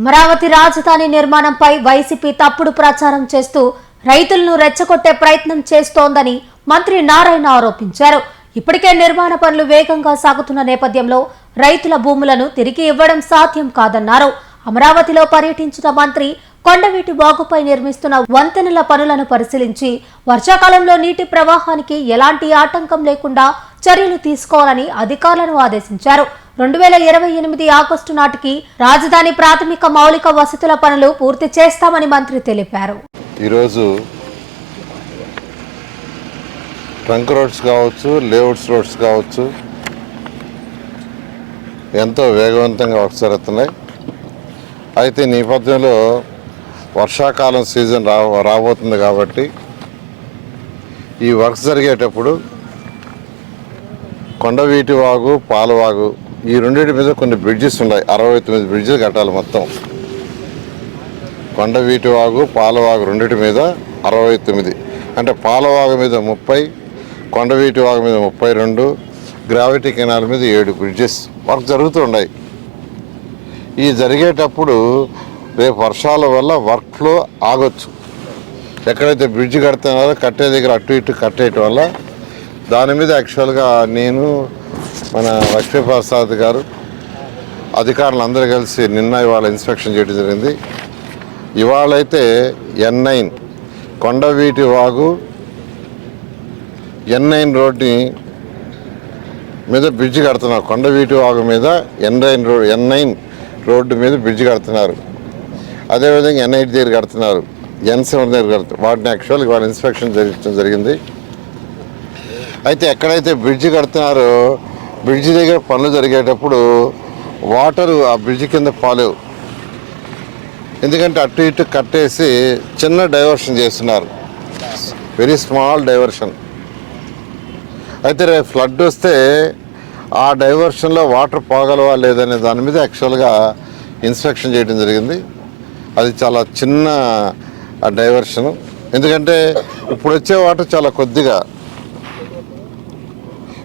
అమరావతి రాజధాని నిర్మాణంపై వైసీపీ తప్పుడు ప్రచారం చేస్తూ రైతులను రెచ్చగొట్టే ప్రయత్నం చేస్తోందని మంత్రి నారాయణ ఆరోపించారు. ఇప్పటికే నిర్మాణ పనులు వేగంగా సాగుతున్న నేపథ్యంలో రైతుల భూములను తిరిగి ఇవ్వడం సాధ్యం కాదన్నారు. అమరావతిలో పర్యటించిన మంత్రి కొండవీటి వాగుపై నిర్మిస్తున్న వంతెనల పనులను పరిశీలించి వర్షాకాలంలో నీటి ప్రవాహానికి ఎలాంటి ఆటంకం లేకుండా చర్యలు తీసుకోవాలని అధికారులను ఆదేశించారు. 2028 ఆగస్టు నాటికి రాజధాని ప్రాథమిక మౌలిక వసతుల పనులు పూర్తి చేస్తామని మంత్రి తెలిపారు. ఈరోజు ట్రంక్ రోడ్స్ కావచ్చు, లేఅవుట్స్ రోడ్స్ కావచ్చు, ఎంతో వేగవంతంగా వర్క్స్ జరుగుతున్నాయి. అయితే ఈ నేపథ్యంలో వర్షాకాలం సీజన్ రాబోతుంది కాబట్టి ఈ వర్క్స్ జరిగేటప్పుడు కొండవీటి వాగు, పాలవాగు ఈ రెండింటి మీద కొన్ని బ్రిడ్జెస్ ఉన్నాయి. 69 బ్రిడ్జెస్ కట్టాలి మొత్తం. కొండవీటి వాగు, పాలవాగు రెండింటి మీద 69, అంటే పాలవాగు మీద 30, కొండవీటి వాగు మీద 32, గ్రావిటీ కెనాల్ మీద 7 బ్రిడ్జెస్ వర్క్ జరుగుతూ ఉన్నాయి. ఈ జరిగేటప్పుడు రేపు వర్షాల వల్ల వర్క్ ఫ్లో ఆగొచ్చు. ఎక్కడైతే బ్రిడ్జ్ కడుతున్నారో కట్టే దగ్గర అటు ఇటు కట్టేయటం వల్ల దాని మీద యాక్చువల్గా నేను, మన లక్ష్మీప్రసాద్ గారు, అధికారులు అందరూ కలిసి నిన్న ఇవాళ ఇన్స్పెక్షన్ చేయడం జరిగింది. ఇవాళైతే N9 కొండవీటి వాగు N9 రోడ్ని మీద బ్రిడ్జ్ కడుతున్నారు. కొండవీటి వాగు మీద N9 రోడ్డు మీద బ్రిడ్జ్ కడుతున్నారు. అదేవిధంగా N8 దగ్గర కడుతున్నారు, N7 దగ్గర కడుతున్నారు. వాటిని యాక్చువల్గా వాళ్ళ ఇన్స్పెక్షన్ జరిగింది. అయితే ఎక్కడైతే బ్రిడ్జ్ కడుతున్నారో బ్రిడ్జ్ దగ్గర పనులు జరిగేటప్పుడు వాటరు ఆ బ్రిడ్జ్ కింద పాలేవు. ఎందుకంటే అటు ఇటు కట్టేసి చిన్న డైవర్షన్ చేస్తున్నారు, వెరీ స్మాల్ డైవర్షన్. అయితే రేపు ఫ్లడ్ వస్తే ఆ డైవర్షన్లో వాటర్ పోగలవా లేదనే దాని మీద యాక్చువల్గా ఇన్స్పెక్షన్ చేయడం జరిగింది. అది చాలా చిన్న డైవర్షను. ఎందుకంటే ఇప్పుడు వచ్చే వాటర్ చాలా కొద్దిగా,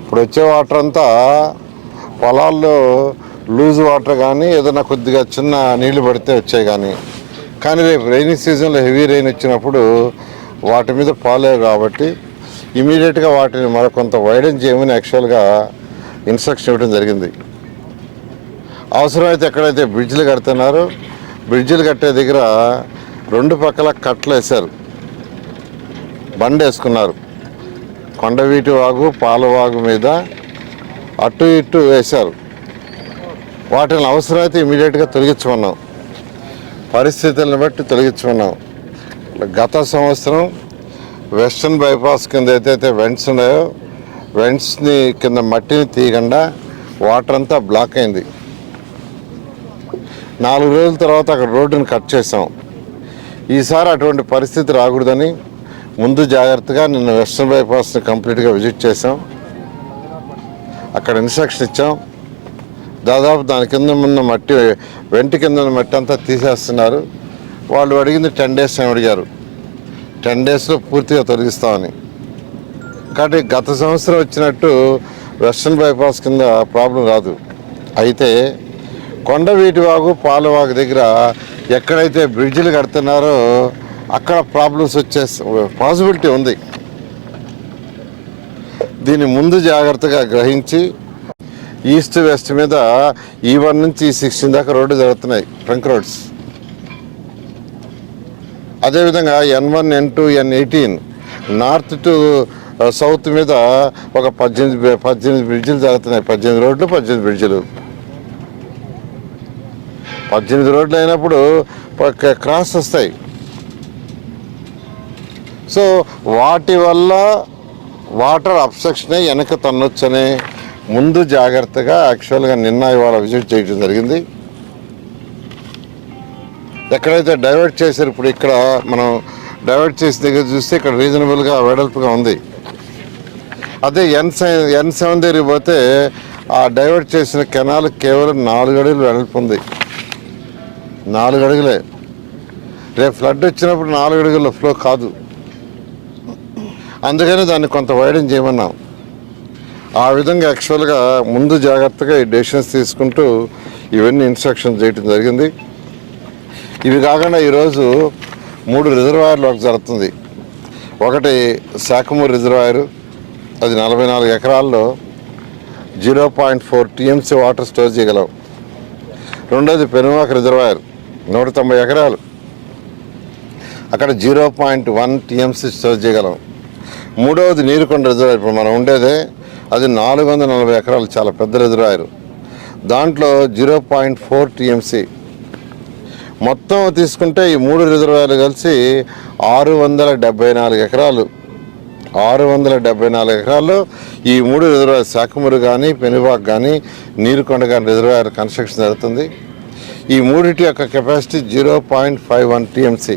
ఇప్పుడు వచ్చే వాటర్ అంతా పొలాల్లో లూజ్ వాటర్ కానీ ఏదైనా కొద్దిగా చిన్న నీళ్లు పడితే వచ్చాయి. కానీ రేపు రైనీ సీజన్లో హెవీ రెయిన్ వచ్చినప్పుడు వాటి మీద పాలేవు కాబట్టి ఇమీడియట్గా వాటిని మరికొంత వైడెన్ చేయమని యాక్చువల్గా ఇన్స్ట్రక్షన్ ఇవ్వడం జరిగింది. అవసరమైతే ఎక్కడైతే బ్రిడ్జ్లు కడుతున్నారో బ్రిడ్జిలు కట్టే దగ్గర 2 పక్కల కట్లు వేశారు, బండ్ వేసుకున్నారు. కొండవీటి వాగు, పాలవాగు మీద అటు ఇటు వేశారు. వాటిని అవసరమైతే ఇమీడియట్గా తొలగించమన్నాం, పరిస్థితులను బట్టి తొలగించమన్నాం. గత సంవత్సరం వెస్టర్న్ బైపాస్ కింద ఏదైతే వెంట్స్ ఉన్నాయో వెంట్స్ని కింద మట్టిని తీయకుండా వాటర్ అంతా బ్లాక్ అయింది. 4 రోజుల తర్వాత అక్కడ రోడ్డుని కట్ చేసాం. ఈసారి అటువంటి పరిస్థితి రాకూడదని ముందు జాగ్రత్తగా నిన్న వెస్టర్న్ బైపాస్ని కంప్లీట్గా విజిట్ చేసాం. అక్కడ ఇన్స్ట్రక్షన్ ఇచ్చాం. దాదాపు దాని కింద ఉన్న మట్టి, వెంటి కింద ఉన్న మట్టి అంతా తీసేస్తున్నారు. వాళ్ళు అడిగింది 10 days అని అడిగారు. 10 daysలో పూర్తిగా తొలగిస్తామని. కాబట్టి గత సంవత్సరం వచ్చినట్టు వెస్టర్న్ బైపాస్ కింద ప్రాబ్లం రాదు. అయితే కొండవీటి వాగు, పాలవాగు దగ్గర ఎక్కడైతే బ్రిడ్జిలు కడుతున్నారో అక్కడ ప్రాబ్లమ్స్ వచ్చే పాసిబిలిటీ ఉంది. దీన్ని ముందు జాగ్రత్తగా గ్రహించి ఈస్ట్ వెస్ట్ మీద E1 నుంచి E16 దాకా రోడ్డు జరుగుతున్నాయి, ట్రంక్ రోడ్స్. అదేవిధంగా N1, N2, N18 north to south మీద ఒక 18 బ్రిడ్జిలు జరుగుతున్నాయి. 18 రోడ్లు, 18 బ్రిడ్జిలు. 18 రోడ్లు అయినప్పుడు క్రాస్ వస్తాయి. సో వాటి వల్ల వాటర్ అబ్స్ట్రక్షన్ వెనక తన్నొచ్చనే ముందు జాగ్రత్తగా యాక్చువల్గా నిన్న ఇవాళ విజిట్ చేయడం జరిగింది. ఎక్కడైతే డైవర్ట్ చేశారు, ఇప్పుడు ఇక్కడ మనం డైవర్ట్ చేసిన దగ్గర చూస్తే ఇక్కడ రీజనబుల్గా వెడల్పుగా ఉంది. అదే N7 దగ్గరికి పోతే ఆ డైవర్ట్ చేసిన కెనాల్ కేవలం 4 అడుగులు వెడల్పు ఉంది. 4 అడుగులే. రేపు ఫ్లడ్ వచ్చినప్పుడు 4 అడుగుల ఫ్లో కాదు. అందుకని దాన్ని కొంత వైడెన్ చేయమన్నాం. ఆ విధంగా ఇవి కాకుండా ఈరోజు 3 రిజర్వాయర్లు వర్క్ జరుగుతుంది. ఒకటి శాఖమూరు రిజర్వాయరు, అది 44 ఎకరాల్లో 0.4 టీఎంసీ వాటర్ స్టోర్ చేయగలం. రెండోది పెనుమాక రిజర్వాయర్ 190 ఎకరాలు, అక్కడ 0.1 టీఎంసీ స్టోర్ చేయగలం. మూడవది నీరుకొండ రిజర్వాయర్, ఇప్పుడు మనం ఉండేదే అది 440 ఎకరాలు, చాలా పెద్ద రిజర్వాయర్, దాంట్లో 0.4 టీఎంసీ. మొత్తం తీసుకుంటే ఈ 3 రిజర్వాయర్లు కలిసి 674 ఎకరాలు. 674 ఎకరాల్లో ఈ 3 రిజర్వాయర్ శాఖమూరు కానీ, పెనుబాక్ కానీ, నీరుకొండ కానీ రిజర్వాయర్ కన్స్ట్రక్షన్ జరుగుతుంది. ఈ మూడింటి యొక్క కెపాసిటీ 0.51 టీఎంసీ.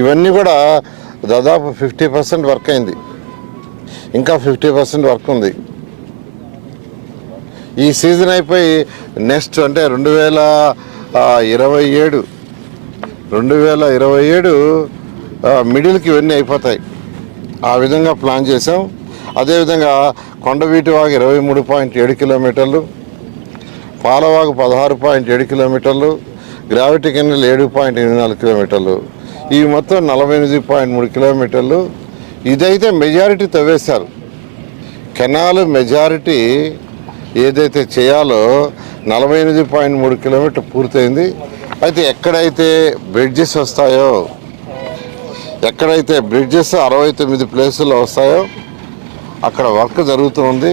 ఇవన్నీ కూడా దాదాపు 50% వర్క్ అయింది, ఇంకా 50% వర్క్ ఉంది. ఈ సీజన్ అయిపోయి నెక్స్ట్ అంటే 2027 మిడిల్కి ఇవన్నీ అయిపోతాయి. ఆ విధంగా ప్లాన్ చేసాం. అదేవిధంగా కొండవీటి వాగు 23.7 కిలోమీటర్లు, పాలవాగు 16.7 కిలోమీటర్లు, గ్రావిటీ కెనాల్ 7.84 కిలోమీటర్లు, ఇవి మొత్తం 48.3 కిలోమీటర్లు. ఇదైతే మెజారిటీ తవ్వేశారు. కెనాల్ మెజారిటీ ఏదైతే చేయాలో 48.3 కిలోమీటర్ పూర్తయింది. అయితే ఎక్కడైతే బ్రిడ్జెస్ వస్తాయో, ఎక్కడైతే బ్రిడ్జెస్ 69 ప్లేసుల్లో వస్తాయో అక్కడ వర్క్ జరుగుతుంది.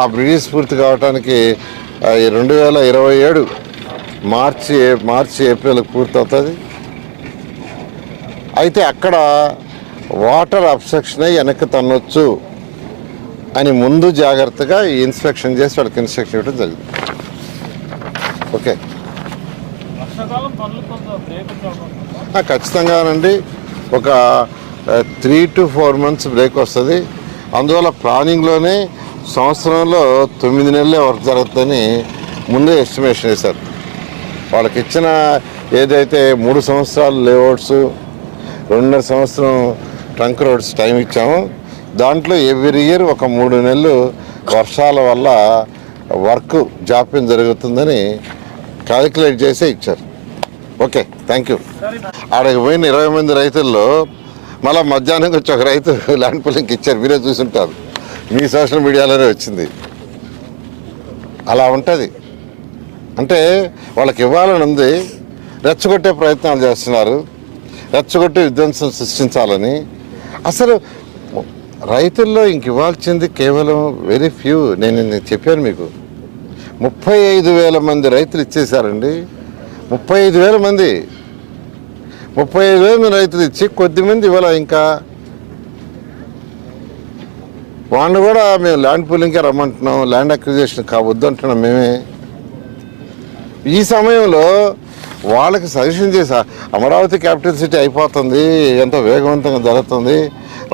ఆ బ్రిడ్జెస్ పూర్తి కావడానికి 2027 మార్చి ఏప్రిల్ పూర్తవుతుంది. అయితే అక్కడ వాటర్ అబ్స్ట్రక్షన్ అయ్యి వెనక్కి తన్నొచ్చు అని ముందు జాగ్రత్తగా ఈ ఇన్స్పెక్షన్ చేసి వాళ్ళకి ఇన్స్ట్రక్షన్ ఇవ్వడం జరిగింది. ఓకే, ఖచ్చితంగానండి. ఒక 3 to 4 months బ్రేక్ వస్తుంది. అందువల్ల ప్లానింగ్లోనే సంవత్సరంలో 9 నెలలే వర్క్ జరుగుతుందని ముందే ఎస్టిమేషన్ వేశారు. వాళ్ళకి ఇచ్చిన ఏదైతే 3 సంవత్సరాలు లేఅవుట్స్, 2.5 సంవత్సరం ట్రంక్ రోడ్స్ టైం ఇచ్చామో దాంట్లో ఎవ్రీ ఇయర్ ఒక 3 నెలలు వర్షాల వల్ల వర్క్ జాప్యం జరుగుతుందని క్యాలిక్యులేట్ చేసే ఇచ్చారు. Okay, thank you. ఆడకి పోయిన 20 మంది రైతుల్లో మళ్ళీ మధ్యాహ్నం వచ్చి ఒక రైతు ల్యాండ్ పూలింగ్కి ఇచ్చారు. మీరే చూసుంటారు, మీ సోషల్ మీడియాలోనే వచ్చింది. అలా ఉంటుంది. అంటే వాళ్ళకి ఇవ్వాలని ఉంది, రెచ్చగొట్టే ప్రయత్నాలు చేస్తున్నారు, రెచ్చగొట్టి విధ్వంసం సృష్టించాలని. అసలు రైతుల్లో ఇంక ఇవ్వాల్సింది కేవలం వెరీ ఫ్యూ. నేను చెప్పాను మీకు, 35,000 మంది రైతులు ఇచ్చేశారండి. 35,000 మంది, 35,000 మంది రైతులు ఇచ్చి కొద్దిమంది ఇవ్వాల. ఇంకా వాళ్ళు కూడా మేము ల్యాండ్ పూలింగ్కే రమ్మంటున్నాం, ల్యాండ్ అక్విజిషన్ వద్దు అంటున్నాం మేమే. ఈ సమయంలో వాళ్ళకి సజెషన్ చేసా, అమరావతి క్యాపిటల్ సిటీ అయిపోతుంది, ఎంతో వేగవంతంగా జరుగుతుంది,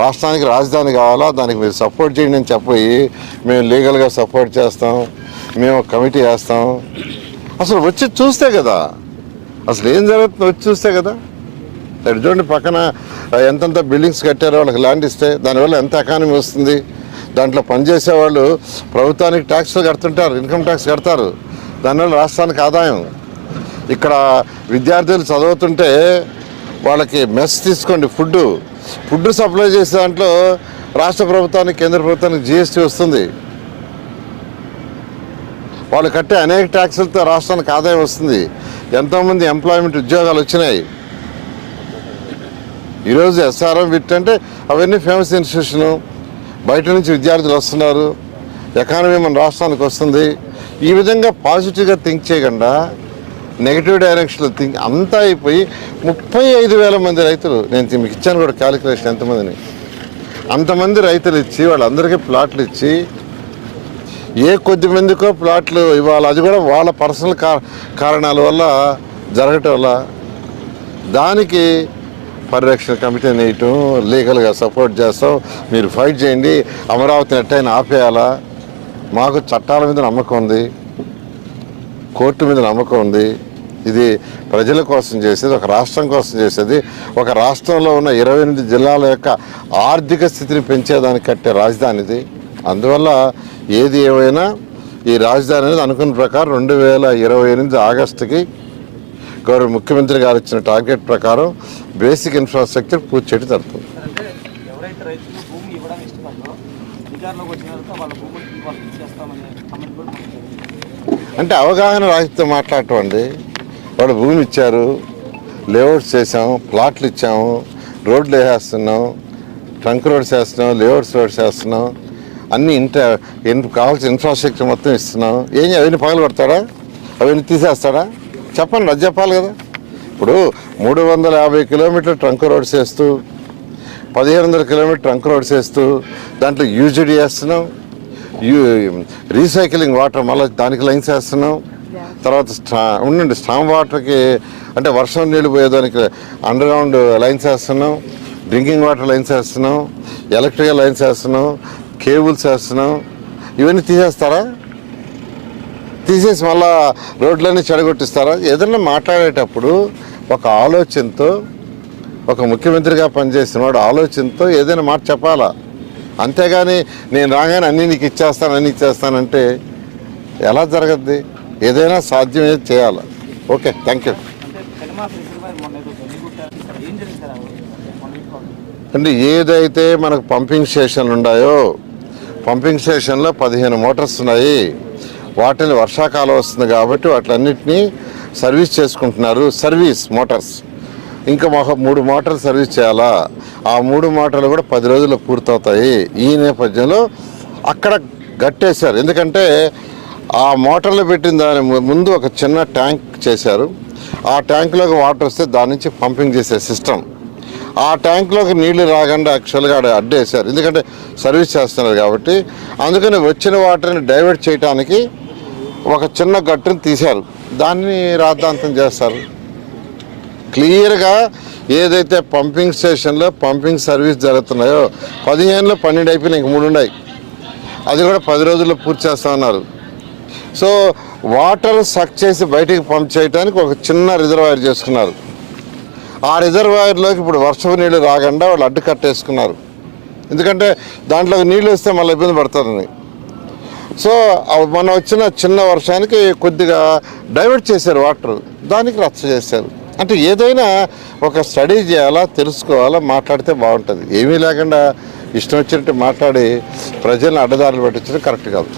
రాష్ట్రానికి రాజధాని కావాలా, దానికి మీరు సపోర్ట్ చేయండి అని చెప్పి మేము లీగల్గా సపోర్ట్ చేస్తాం, మేము కమిటీ వేస్తాం. అసలు వచ్చి చూస్తే కదా అసలు ఏం జరుగుతుందో, వచ్చి చూస్తే కదా. చూడండి, పక్కన ఎంతెంత బిల్డింగ్స్ కట్టారో, వాళ్ళకి ల్యాండ్ ఇస్తే దానివల్ల ఎంత ఎకానమీ వస్తుంది. దాంట్లో పనిచేసే వాళ్ళు ప్రభుత్వానికి ట్యాక్స్లు కడుతుంటారు, ఇన్కమ్ ట్యాక్స్ కడతారు, దానివల్ల రాష్ట్రానికి ఆదాయం. ఇక్కడ విద్యార్థులు చదువుతుంటే వాళ్ళకి మెస్ తీసుకోండి, ఫుడ్ సప్లై చేసే దాంట్లో రాష్ట్ర ప్రభుత్వానికి, కేంద్ర ప్రభుత్వానికి జిఎస్టీ వస్తుంది. వాళ్ళు కట్టే అనేక ట్యాక్సులతో రాష్ట్రానికి ఆదాయం వస్తుంది. ఎంతోమంది ఎంప్లాయ్మెంట్ ఉద్యోగాలు వచ్చినాయి. ఈరోజు ఎస్ఆర్ఎం విట్ అంటే అవన్నీ ఫేమస్ ఇన్స్టిట్యూషను, బయట నుంచి విద్యార్థులు వస్తున్నారు, ఎకానమీ మన రాష్ట్రానికి వస్తుంది. ఈ విధంగా పాజిటివ్గా థింక్ చేయకుండా నెగిటివ్ డైరెక్షన్లో థింక్ అంతా అయిపోయి 35,000 మంది రైతులు, నేను మీకు ఇచ్చాను కూడా క్యాలిక్యులేషన్ ఎంతమందిని, అంతమంది రైతులు ఇచ్చి వాళ్ళందరికీ ప్లాట్లు ఇచ్చి ఏ కొద్ది మందికో ప్లాట్లు ఇవ్వాలి, అది కూడా వాళ్ళ పర్సనల్ కారణాల వల్ల జరగటం వల్ల దానికి పరిరక్షణ కమిటీని వేయటం, లీగల్గా సపోర్ట్ చేస్తాం, మీరు ఫైట్ చేయండి, అమరావతిని ఎట్టయినా ఆపేయాలా. మాకు చట్టాల మీద నమ్మకం ఉంది, కోర్టు మీద నమ్మకం ఉంది. ఇది ప్రజల కోసం చేసేది, ఒక రాష్ట్రం కోసం చేసేది, ఒక రాష్ట్రంలో ఉన్న 28 జిల్లాల యొక్క ఆర్థిక స్థితిని పెంచేదానికి కట్టే రాజధాని ఇది. అందువల్ల ఏది ఏమైనా ఈ రాజధాని అనేది అనుకున్న ప్రకారం 2028 ఆగస్టుకి గౌరవ ముఖ్యమంత్రి గారు ఇచ్చిన టార్గెట్ ప్రకారం బేసిక్ ఇన్ఫ్రాస్ట్రక్చర్ పూర్తి చేయడం జరుగుతుంది. అంటే ఎవరైతే రైతులు భూమి ఇవ్వడానికి ఇష్టపడతారో అధికారంలోకి వచ్చిన తర్వాత వాళ్ళ భూములు వాళ్ళకి ఇచ్చేస్తామని కమెంట్ కూడా పంపించారు. అంటే అవగాహన రాహిత్యం మాట్లాడటం అండి. వాళ్ళు భూమి ఇచ్చారు, లేఅవుట్స్ చేసాం, ప్లాట్లు ఇచ్చాము, రోడ్లు వేసేస్తున్నాం, ట్రంక్ రోడ్స్ వేస్తున్నాం, లేఅవుట్స్ రోడ్స్ వేస్తున్నాం, అన్ని కావాల్సిన ఇన్ఫ్రాస్ట్రక్చర్ మొత్తం ఇస్తున్నాం. అవన్నీ పగలు కొడతాడా? అవన్నీ తీసేస్తాడా? చెప్పండి, అది చెప్పాలి కదా. ఇప్పుడు 350 కిలోమీటర్లు ట్రంక్ రోడ్స్ వేస్తూ 1500 కిలోమీటర్ ట్రంక్ రోడ్స్ వేస్తూ దాంట్లో యూజిడి వేస్తున్నాం, రీసైక్లింగ్ వాటర్ మళ్ళీ దానికి లైన్స్ వేస్తున్నాం. తర్వాత స్టామ్ వాటర్కి అంటే వర్షం నీళ్ళు పోయేదానికి అండర్ గ్రౌండ్ లైన్స్ వేస్తున్నాం, డ్రింకింగ్ వాటర్ లైన్స్ వేస్తున్నాం, ఎలక్ట్రికల్ లైన్స్ వేస్తున్నాం, కేబుల్స్ వేస్తున్నాం. ఇవన్నీ తీసేస్తారా? తీసేసి మళ్ళా రోడ్లన్నీ చెడగొట్టిస్తారా? ఏదైనా మాట్లాడేటప్పుడు ఒక ఆలోచనతో, ఒక ముఖ్యమంత్రిగా పనిచేసిన వాడు ఆలోచనతో ఏదైనా మాట చెప్పాలా. అంతేగాని నేను రాగానే అన్నీ నీకు ఇచ్చేస్తానంటే ఎలా జరగద్ది? ఏదైనా సాధ్యమే చేయాలి. Okay, thank you. అంటే పెనుమాక రిజర్వాయర్ మొన్న ఏదో జల్లిగుట్టారు, ఇక్కడ ఏం జరిగింది సార్? మొన్న ఇంటికి అంటే ఏదైతే మనకు పంపింగ్ స్టేషన్లు ఉన్నాయో, పంపింగ్ స్టేషన్లో 15 మోటార్స్ ఉన్నాయి. వాటిని వర్షాకాలం వస్తుంది కాబట్టి వాటిలన్నింటినీ సర్వీస్ చేసుకుంటున్నారు. సర్వీస్ మోటార్స్ ఇంకా 3 మోటార్లు సర్వీస్ చేయాలా. ఆ 3 మోటార్లు కూడా 10 రోజుల్లో పూర్తవుతాయి. ఈ నేపథ్యంలో అక్కడ గట్టేశారు. ఎందుకంటే ఆ మోటార్లు పెట్టిన దాని ముందు ఒక చిన్న ట్యాంక్ చేశారు. ఆ ట్యాంకులోకి వాటర్ వస్తే దాని నుంచి పంపింగ్ చేసే సిస్టమ్. ఆ ట్యాంకులోకి నీళ్లు రాకుండా యాక్చువల్గా అడ్డేశారు. ఎందుకంటే సర్వీస్ చేస్తున్నారు కాబట్టి. అందుకని వచ్చిన వాటర్ని డైవర్ట్ చేయడానికి ఒక చిన్న గట్టును తీశారు. దాన్ని రాద్ధాంతం చేస్తారు. క్లియర్గా ఏదైతే పంపింగ్ స్టేషన్లో పంపింగ్ సర్వీస్ జరుగుతున్నాయో 15లో 12 అయిపోయినాయి, ఇంక 3 ఉన్నాయి. అది కూడా 10 రోజుల్లో పూర్తి చేస్తామన్నారు. సో వాటర్ సక్ చేసి బయటికి పంప్ చేయడానికి ఒక చిన్న రిజర్వాయర్ చేసుకున్నారు. ఆ రిజర్వాయర్లోకి ఇప్పుడు వర్షపు నీళ్ళు రాకుండా వాళ్ళు అడ్డు కట్టేసుకున్నారు. ఎందుకంటే దాంట్లోకి నీళ్ళు వస్తే మళ్ళీ ఇబ్బంది పడుతుందని. సో మొన్న వచ్చిన చిన్న వర్షానికి కొద్దిగా డైవర్ట్ చేశారు వాటర్, దానికి రచ్చ చేశారు. అంటే ఏదైనా ఒక స్టడీ చేయాలా, తెలుసుకోవాలా, మాట్లాడితే బాగుంటుంది. ఏమీ లేకుండా ఇష్టం వచ్చినట్టు మాట్లాడి ప్రజలను అడ్డదారులు పట్టించడం కరెక్ట్ కాదు.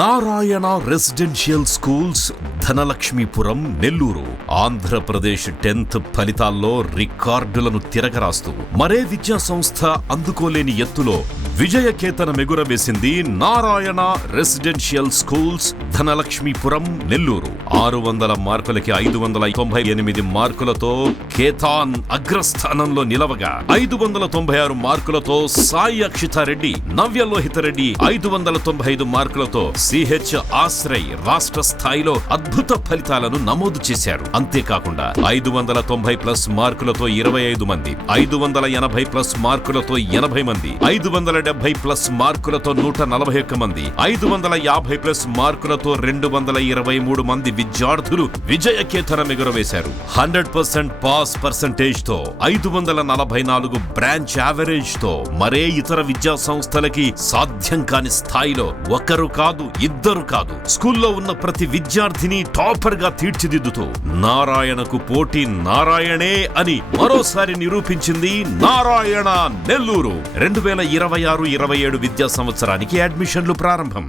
Narayana residential schools, Dhanalakshmipuram, Nellore. Andhra Pradesh 10th ఫలితాల్లో రికార్డులను తిరగరాస్తూ మరే విద్యా సంస్థ అందుకోలేని ఎత్తులో విజయకేతనం ఎగురవేసింది నారాయణ రెసిడెన్షియల్ స్కూల్స్, ధనలక్ష్మీపురం, నెల్లూరు. 600 మార్కులకి 598 మార్కులతో కేతాన్ అగ్రస్థానంలో నిలవగా 596 మార్కులతో సాయి అక్షితారెడ్డి, నవ్యలోహిత రెడ్డి 595 మార్కులతో సిహెచ్ ఆశ్రయ్ రాష్ట్ర స్థాయిలో అద్భుత ఫలితాలను నమోదు చేశారు. అంతేకాకుండా 590+ మార్కులతో 25 మంది, 580+ మార్కులతో 80 మంది, 570+ మార్కులతో 141 మంది, 550+ మార్కులతో 223 మంది విద్యార్థులు విజయకేతనం ఎగురవేశారు. 100% పాస్ పర్సెంటేజ్ తో 544 బ్రాంచ్ యావరేజ్ తో మరే ఇతర విద్యా సంస్థలకి సాధ్యం కాని స్థాయిలో ఒకరు కాదు, ఇద్దరు కాదు, స్కూల్లో ఉన్న ప్రతి విద్యార్థిని టాపర్ గా తీర్చిదిద్దుతూ నారాయణకు పోటీ నారాయణే అని మరోసారి నిరూపించింది నారాయణ నెల్లూరు. 2026-27 విద్యా సంవత్సరానికి అడ్మిషన్లు ప్రారంభం.